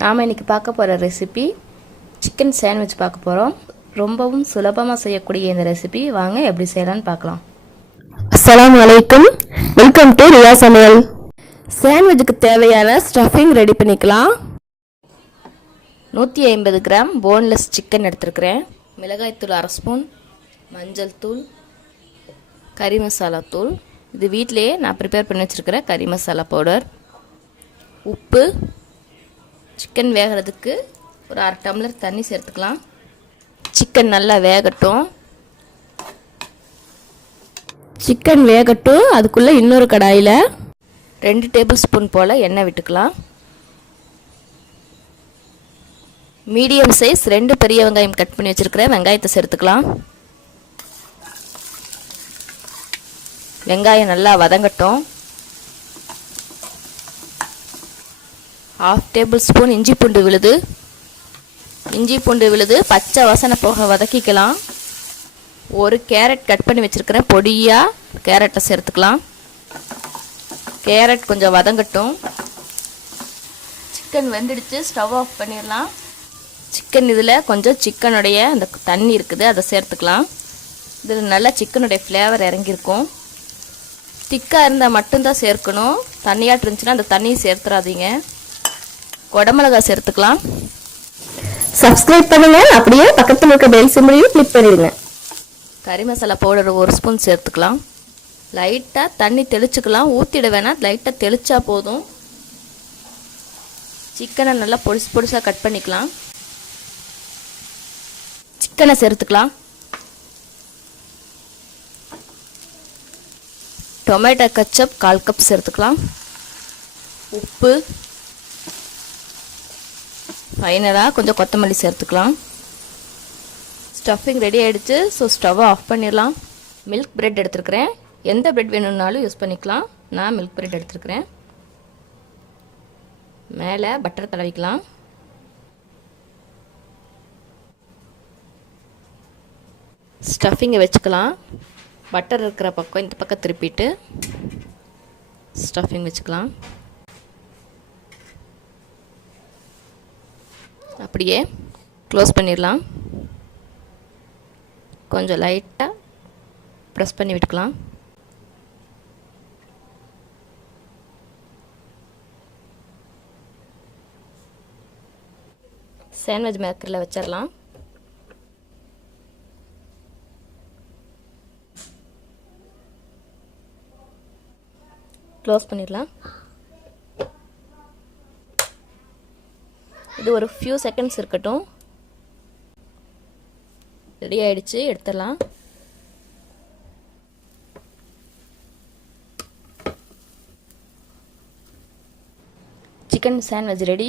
நாம் இன்றைக்கி பார்க்க போகிற ரெசிபி சிக்கன் சாண்ட்விச் பார்க்க போகிறோம். ரொம்பவும் சுலபமாக செய்யக்கூடிய இந்த ரெசிபி வாங்க எப்படி செய்யலான்னு பார்க்கலாம். அஸ்ஸலாமு அலைக்கும், வெல்கம் டு ரியா சமையல். சாண்ட்விச்சுக்கு தேவையான ஸ்டஃபிங் ரெடி பண்ணிக்கலாம். 150 கிராம் போன்லெஸ் சிக்கன் எடுத்துருக்கிறேன். மிளகாய்த்தூள் 1/2 ஸ்பூன், மஞ்சள் தூள், கறி மசாலா தூள், இது வீட்டிலையே நான் ப்ரிப்பேர் பண்ணி வச்சுருக்கிறேன் கறி மசாலா பவுடர், உப்பு, சிக்கன் வேகிறதுக்கு ஒரு 1/2 டம்ளர் தண்ணி சேர்த்துக்கலாம். சிக்கன் நல்லா வேகட்டும். சிக்கன் வேகட்டும். அதுக்குள்ளே இன்னொரு கடாயில் 2 டேபிள் ஸ்பூன் போல் எண்ணெய் விட்டுக்கலாம். மீடியம் சைஸ் 2 பெரிய வெங்காயம் கட் பண்ணி வச்சுருக்கிறேன், வெங்காயத்தை சேர்த்துக்கலாம். வெங்காயம் நல்லா வதங்கட்டும். 1/2 டேபிள் ஸ்பூன் இஞ்சி பூண்டு விழுது பச்சை வாசனை போக வதக்கிக்கலாம். ஒரு கேரட் கட் பண்ணி வச்சுருக்கிறேன், பொடியாக கேரட்டை சேர்த்துக்கலாம். கேரட் கொஞ்சம் வதங்கட்டும். சிக்கன் வெந்துடுச்சு, ஸ்டவ் ஆஃப் பண்ணிடலாம். சிக்கன் இதில் கொஞ்சம் சிக்கனுடைய அந்த தண்ணி இருக்குது, அதை சேர்த்துக்கலாம். இதில் நல்லா சிக்கனுடைய ஃப்ளேவர் இறங்கியிருக்கும். திக்காக இருந்தால் மட்டும்தான் சேர்க்கணும், தண்ணியாட்டு இருந்துச்சுன்னா அந்த தண்ணியை சேர்த்துறாதீங்க. குடமிளகா சேர்த்துக்கலாம். சப்ஸ்கிரைப் பண்ணுங்க, அப்படியே பக்கத்தில் இருக்க பெல் சிம்பிளையும் கிளிக் பண்ணிடுங்க. கறி மசாலா பவுடர் 1 ஸ்பூன் சேர்த்துக்கலாம். லைட்டாக தண்ணி தெளிச்சுக்கலாம், ஊற்றிட வேணாம், லைட்டாக தெளிச்சா போதும். சிக்கனை நல்லா பொடிசாக கட் பண்ணிக்கலாம். சிக்கனை சேர்த்துக்கலாம். டொமேட்டோ கெச்சப் 1/4 கப் சேர்த்துக்கலாம். உப்பு, ஃபைனலாக கொஞ்சம் கொத்தமல்லி சேர்த்துக்கலாம். ஸ்டஃபிங் ரெடி ஆகிடுச்சு. ஸோ ஸ்டவ்வை ஆஃப் பண்ணிடலாம். மில்க் பிரெட் எடுத்துருக்கிறேன், எந்த பிரெட் வேணும்னாலும் யூஸ் பண்ணிக்கலாம். நான் மில்க் பிரெட் எடுத்துருக்கிறேன். மேலே பட்டர் தடவிக்கலாம். ஸ்டஃபிங்கை வச்சுக்கலாம். பட்டர் இருக்கிற பக்கம் இந்த பக்கம் திருப்பிட்டு ஸ்டஃபிங் வச்சுக்கலாம். அப்படியே க்ளோஸ் பண்ணிடலாம். கொஞ்சம் லைட்டாக ப்ரெஸ் பண்ணி விட்டுக்கலாம். சாண்ட்விச் மேக்கரில் வச்சிடலாம். க்ளோஸ் பண்ணிடலாம். இது ஒரு ஃபியூ செகண்ட்ஸ் இருக்கட்டும். ரெடி ஆகிடுச்சு, எடுத்துடலாம். Chicken sandwich ready.